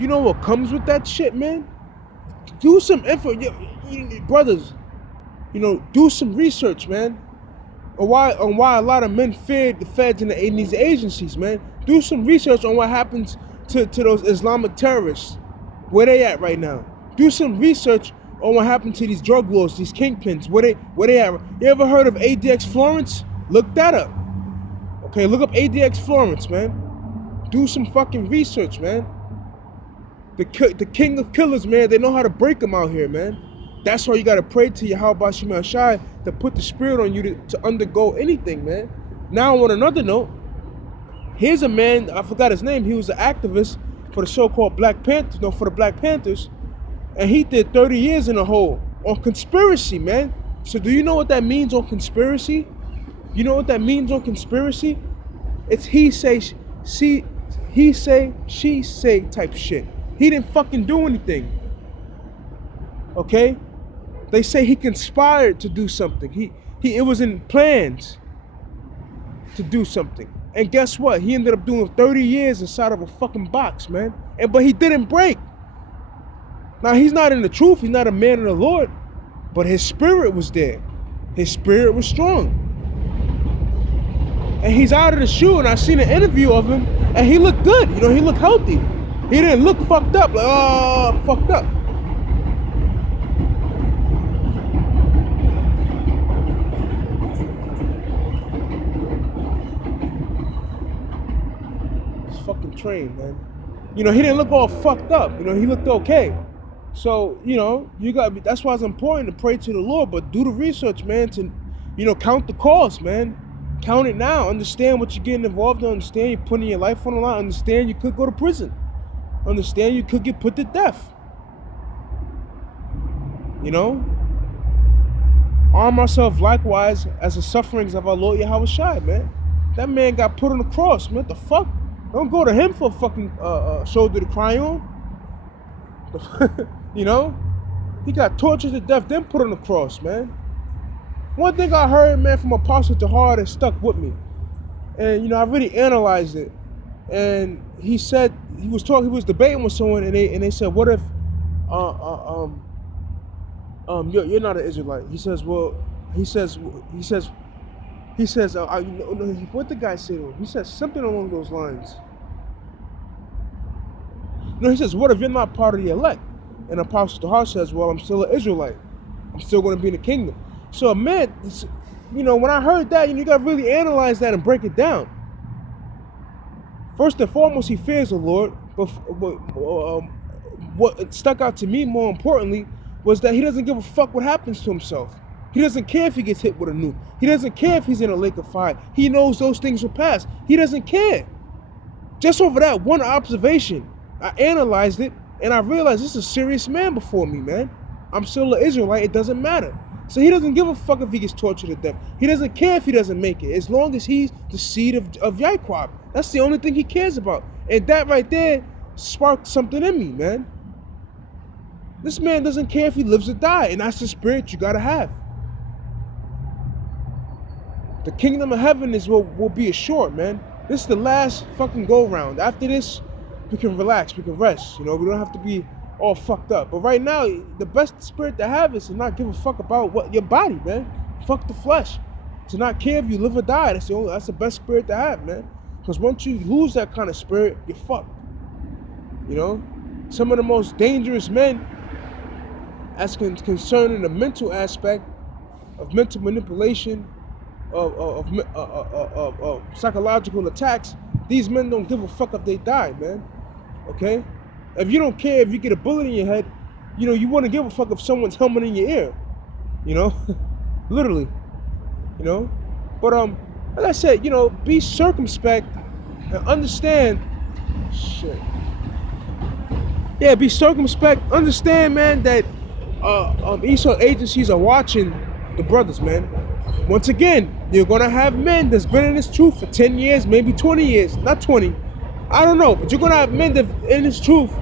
you know what comes with that shit, man? Do some brothers, do some research, man. On why a lot of men feared the feds and these agencies, man. Do some research on what happens to those Islamic terrorists. Where they at right now? Do some research on what happened to these drug lords, these kingpins. Where they at? You ever heard of ADX Florence? Look that up. Okay, look up ADX Florence, man. Do some fucking research, man. The king of killers, man. They know how to break them out here, man. That's why you gotta pray to Yahweh Shema Shai to put the spirit on you to undergo anything, man. Now on another note, here's a man, I forgot his name. He was an activist for the so-called Black Panthers, for the Black Panthers, and he did 30 years in a hole on conspiracy, man. So do you know what that means on conspiracy? You know what that means on conspiracy? It's he say, she say type shit. He didn't fucking do anything. Okay? They say he conspired to do something. It was in plans to do something. And guess what? He ended up doing 30 years inside of a fucking box, man. But he didn't break. Now, he's not in the truth. He's not a man of the Lord. But his spirit was there. His spirit was strong. And he's out of the shoe. And I seen an interview of him. And he looked good. He looked healthy. He didn't look fucked up. Like, oh, fucked up. Fucking train, man. He didn't look all fucked up. He looked okay. So, that's why it's important to pray to the Lord, but do the research, man, to, count the cost, man. Count it now. Understand what you're getting involved in. Understand you're putting your life on the line. Understand you could go to prison. Understand you could get put to death. Arm ourselves likewise as the sufferings of our Lord Yahweh Shai, man. That man got put on the cross, man. What the fuck? Don't go to him for a fucking shoulder to cry on. He got tortured to death, then put on the cross, man. One thing I heard, man, from Apostle Tahar that stuck with me, and I really analyzed it. And he said he was debating with someone, and they said, "What if, you're not an Israelite?" He says, "Well," he says. What the guy say to him? He says something along those lines. He says, what if you're not part of the elect? And Apostle Tahar says, well, I'm still an Israelite. I'm still going to be in the kingdom. So, man, when I heard that, you got to really analyze that and break it down. First and foremost, he fears the Lord. But what stuck out to me more importantly was that he doesn't give a fuck what happens to himself. He doesn't care if he gets hit with a nuke. He doesn't care if he's in a lake of fire. He knows those things will pass. He doesn't care. Just over that one observation, I analyzed it, and I realized this is a serious man before me, man. I'm still an Israelite. It doesn't matter. So he doesn't give a fuck if he gets tortured to death. He doesn't care if he doesn't make it, as long as he's the seed of Yaquab. That's the only thing he cares about. And that right there sparked something in me, man. This man doesn't care if he lives or dies, and that's the spirit you gotta have. The kingdom of heaven is what will be assured, man. This is the last fucking go round. After this, we can relax, we can rest. We don't have to be all fucked up. But right now, the best spirit to have is to not give a fuck about what your body, man. Fuck the flesh. To not care if you live or die. That's the best spirit to have, man. Because once you lose that kind of spirit, you're fucked. Some of the most dangerous men, as concerning the mental aspect of mental manipulation, of psychological attacks, these men don't give a fuck if they die, man. Okay? If you don't care if you get a bullet in your head, you want to give a fuck if someone's humming in your ear. Literally. But like I said, be circumspect and understand shit. Yeah, be circumspect. Understand, man, that Esau agencies are watching the brothers, man. Once again, you're going to have men that's been in this truth for 10 years, maybe 20 years. Not 20. I don't know. But you're going to have men that in this truth